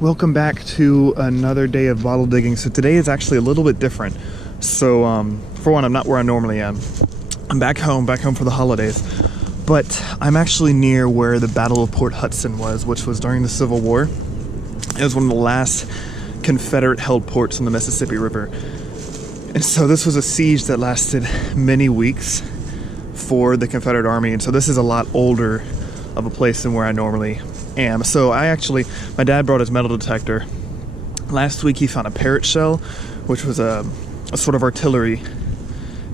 Welcome back to another day of bottle digging. So today is actually a little bit different. So for one, I'm not where I normally am. I'm back home for the holidays. But I'm actually near where the Battle of Port Hudson was, which was during the Civil War. It was one of the last Confederate held ports on the Mississippi River. And so this was a siege that lasted many weeks for the Confederate Army. And so this is a lot older of a place than where I normally am. So my dad brought his metal detector. Last week he found a parrot shell, which was a sort of artillery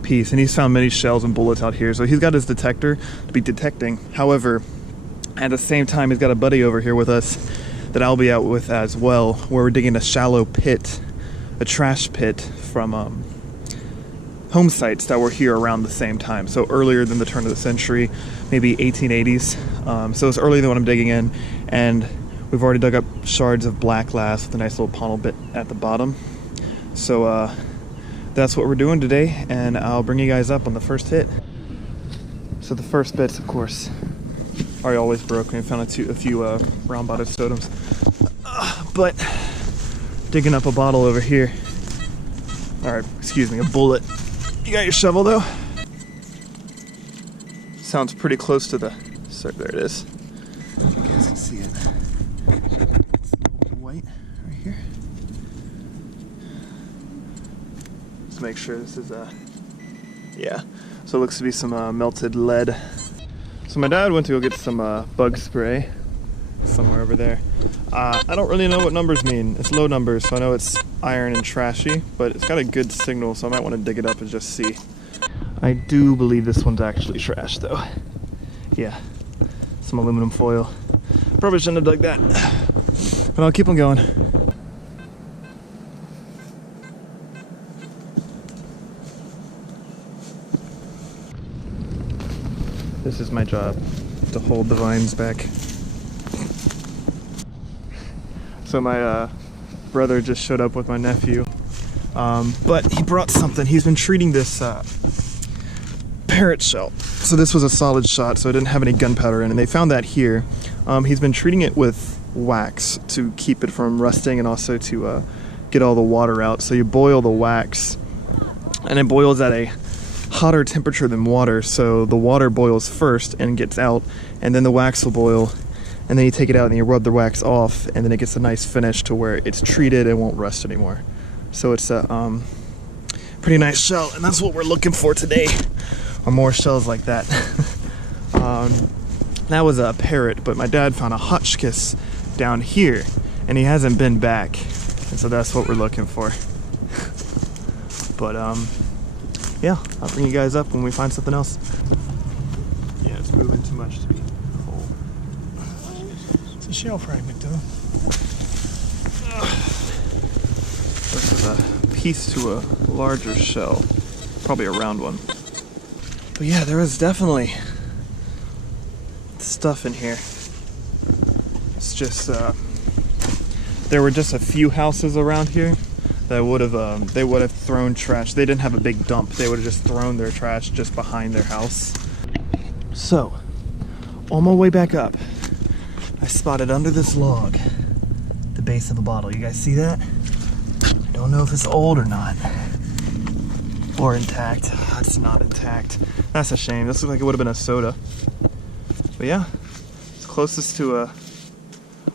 piece, and he's found many shells and bullets out here. So he's got his detector to be detecting. However, at the same time, he's got a buddy over here with us that I'll be out with as well, where we're digging a shallow pit, a trash pit from home sites that were here around the same time. So earlier than the turn of the century, maybe 1880s. So it's earlier than what I'm digging in, and we've already dug up shards of black glass with a nice little panel bit at the bottom. So that's what we're doing today, and I'll bring you guys up on the first hit. So the first bits, of course, are always broken. I found a few round-bottomed totems. But digging up a bottle over here. Or, excuse me, a bullet. You got your shovel, though? Sounds pretty close to the... So there it is. You guys can see it. It's white right here. Let's make sure this is yeah. So it looks to be some melted lead. So my dad went to go get some bug spray somewhere over there. I don't really know what numbers mean. It's low numbers, so I know it's iron and trashy, but it's got a good signal, so I might want to dig it up and just see. I do believe this one's actually trash, though. Yeah, some aluminum foil. Probably shouldn't have dug that, but I'll keep on going. This is my job, to hold the vines back. So my brother just showed up with my nephew, but he brought something. He's been treating this parrot shell. So this was a solid shot, so it didn't have any gunpowder in it, and they found that here. He's been treating it with wax to keep it from rusting and also to get all the water out. So you boil the wax, and it boils at a hotter temperature than water, so the water boils first and gets out, and then the wax will boil, and then you take it out and you rub the wax off, and then it gets a nice finish to where it's treated and won't rust anymore. So it's a pretty nice shell, and that's what we're looking for today, or more shells like that. That was a parrot, but my dad found a Hotchkiss down here, and he hasn't been back, and so that's what we're looking for. But yeah, I'll bring you guys up when we find something else. Yeah, it's moving too much to be full. It's a shell fragment, though. This is a piece to a larger shell, probably a round one. But yeah, there was definitely stuff in here. It's just, there were just a few houses around here that would have thrown trash. They didn't have a big dump. They would have just thrown their trash just behind their house. So, on my way back up, I spotted under this log the base of a bottle. You guys see that? I don't know if it's old or not. Or intact. It's not intact. That's a shame. This looks like it would have been a soda. But yeah, it's closest to a...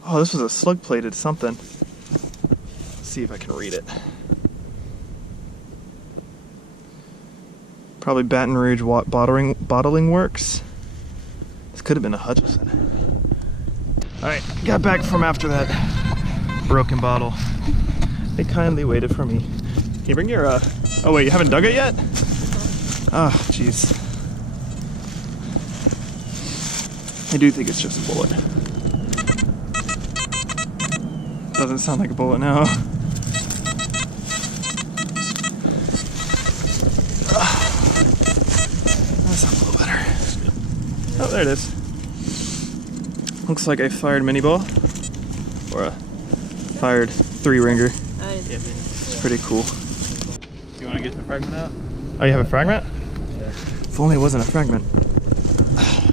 Oh, this was a slug-plated something. See if I can read it. Probably Baton Rouge bottling works. This could have been a Hutchison. Alright, got back from after that broken bottle. They kindly waited for me. Can you bring your oh wait, you haven't dug it yet? Oh, jeez. I do think it's just a bullet. Doesn't sound like a bullet now. Oh, there it is. Looks like I fired mini ball. Or a fired 3-ringer. It's pretty cool. You want to get the fragment out? Oh, you have a fragment? Yeah. If only it wasn't a fragment. Oh,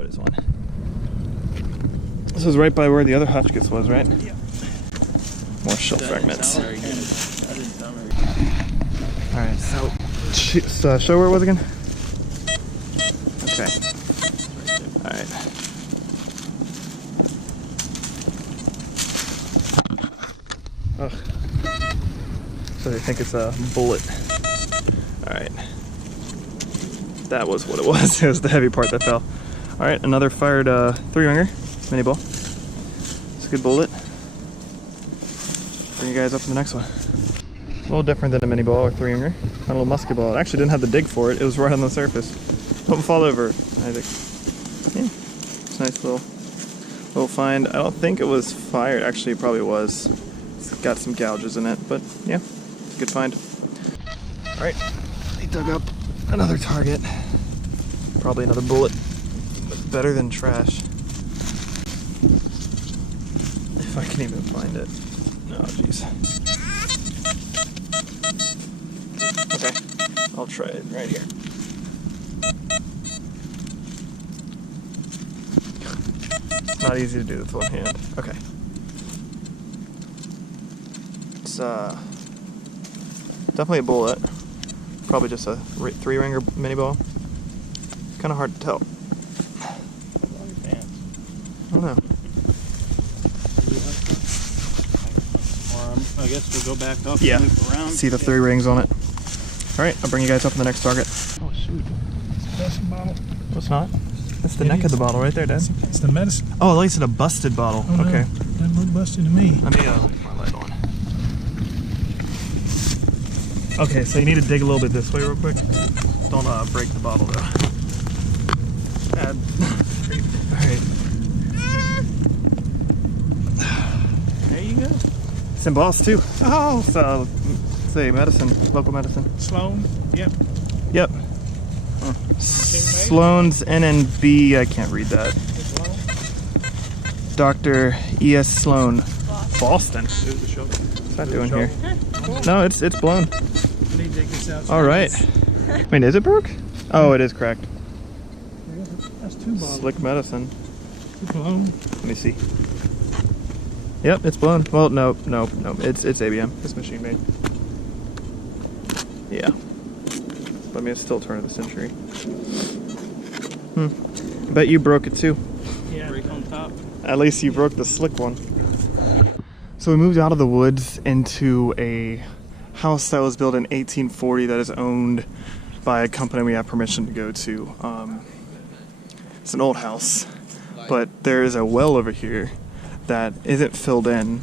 it is one. This was right by where the other Hotchkiss was, right? Yeah. More shell fragments. That didn't sound very good. Alright, so show where it was again? Okay. Alright. Ugh. So they think it's a bullet. Alright. That was what it was. It was the heavy part that fell. Alright, another fired 3-ringer mini ball. It's a good bullet. Bring you guys up to the next one. A little different than a mini ball or 3-ringer. A little musket ball. It actually didn't have the dig for it. It was right on the surface. Don't fall over, Isaac. Yeah, it's a nice little find. I don't think it was fired. Actually, it probably was. It's got some gouges in it, but yeah, good find. All right, he dug up another target. Probably another bullet, but better than trash. If I can even find it. Oh, jeez. Okay, I'll try it right here. It's not easy to do with one hand. Okay. It's definitely a bullet. Probably just a 3-ringer mini ball. Kind of hard to tell. I don't know. I guess we'll go back up Yeah. and loop around. See the 3 rings on it. All right, I'll bring you guys up to the next target. Oh shoot! It's a medicine bottle. No, it's not. That's the neck of the bottle right there, Dad. It's the medicine. Oh, at least it's a busted bottle. Oh, no. Okay. That looked busted to me. Let me leave my light on. Okay, so you need to dig a little bit this way real quick. Don't break the bottle though. Dad. Alright. There you go. It's embossed too. Oh, so say medicine, local medicine. Sloan. Yep. Yep. Sloan's NNB, I can't read that. Dr. E.S. Sloan. Boston. What's that doing here? No, it's blown. All right. Wait, is it broke? Oh, it is cracked. That's 2 bottles. Slick medicine. It's blown. Let me see. Yep, it's blown. Well, no. It's ABM. It's machine made. Yeah. Let me still turn of the century. I bet you broke it too. Yeah. Break on top. At least you broke the slick one. So we moved out of the woods into a house that was built in 1840 that is owned by a company we have permission to go to. It's an old house, but there is a well over here that isn't filled in.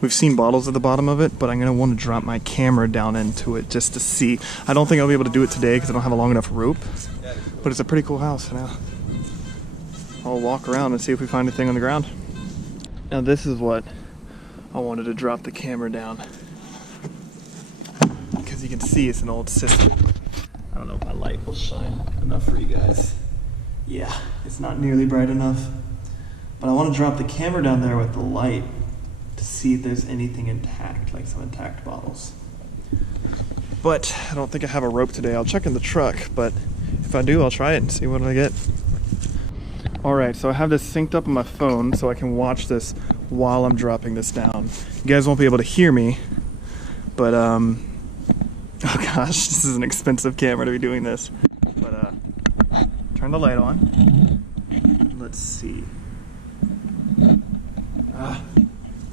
We've seen bottles at the bottom of it, but I'm going to want to drop my camera down into it just to see. I don't think I'll be able to do it today because I don't have a long enough rope, but it's a pretty cool house. Now I'll walk around and see if we find anything on the ground. Now this is what I wanted to drop the camera down, because you can see it's an old cistern. I don't know if my light will shine enough for you guys. Yeah, it's not nearly bright enough, but I want to drop the camera down there with the light to see if there's anything intact, like some intact bottles. But I don't think I have a rope today. I'll check in the truck, but if I do, I'll try it and see what I get. Alright, so I have this synced up on my phone so I can watch this while I'm dropping this down. You guys won't be able to hear me, but oh gosh, this is an expensive camera to be doing this. But turn the light on. Let's see.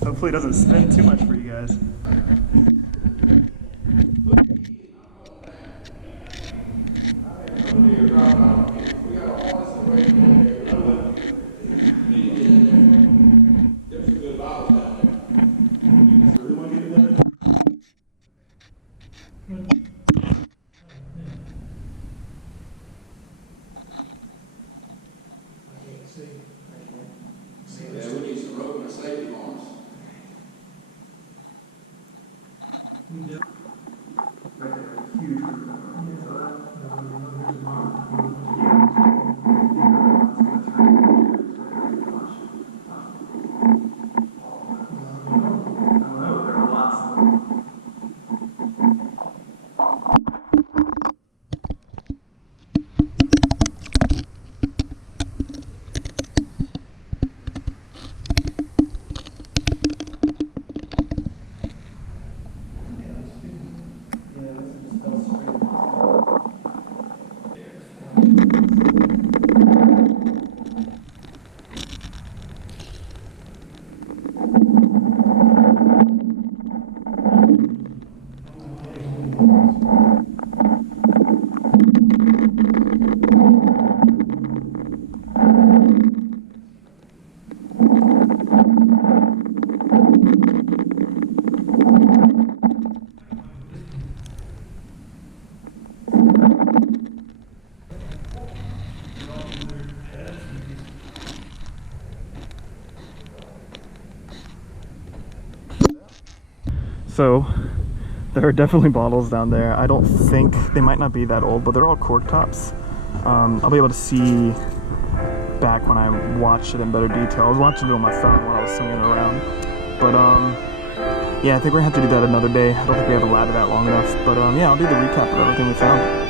Hopefully it doesn't spin too much for you guys. So there are definitely bottles down there. I don't think, they might not be that old, but they're all cork tops. I'll be able to see back when I watch it in better detail. I was watching it on my phone while I was swinging around. But yeah, I think we're gonna have to do that another day. I don't think we have a ladder that long enough. But yeah, I'll do the recap of everything we found.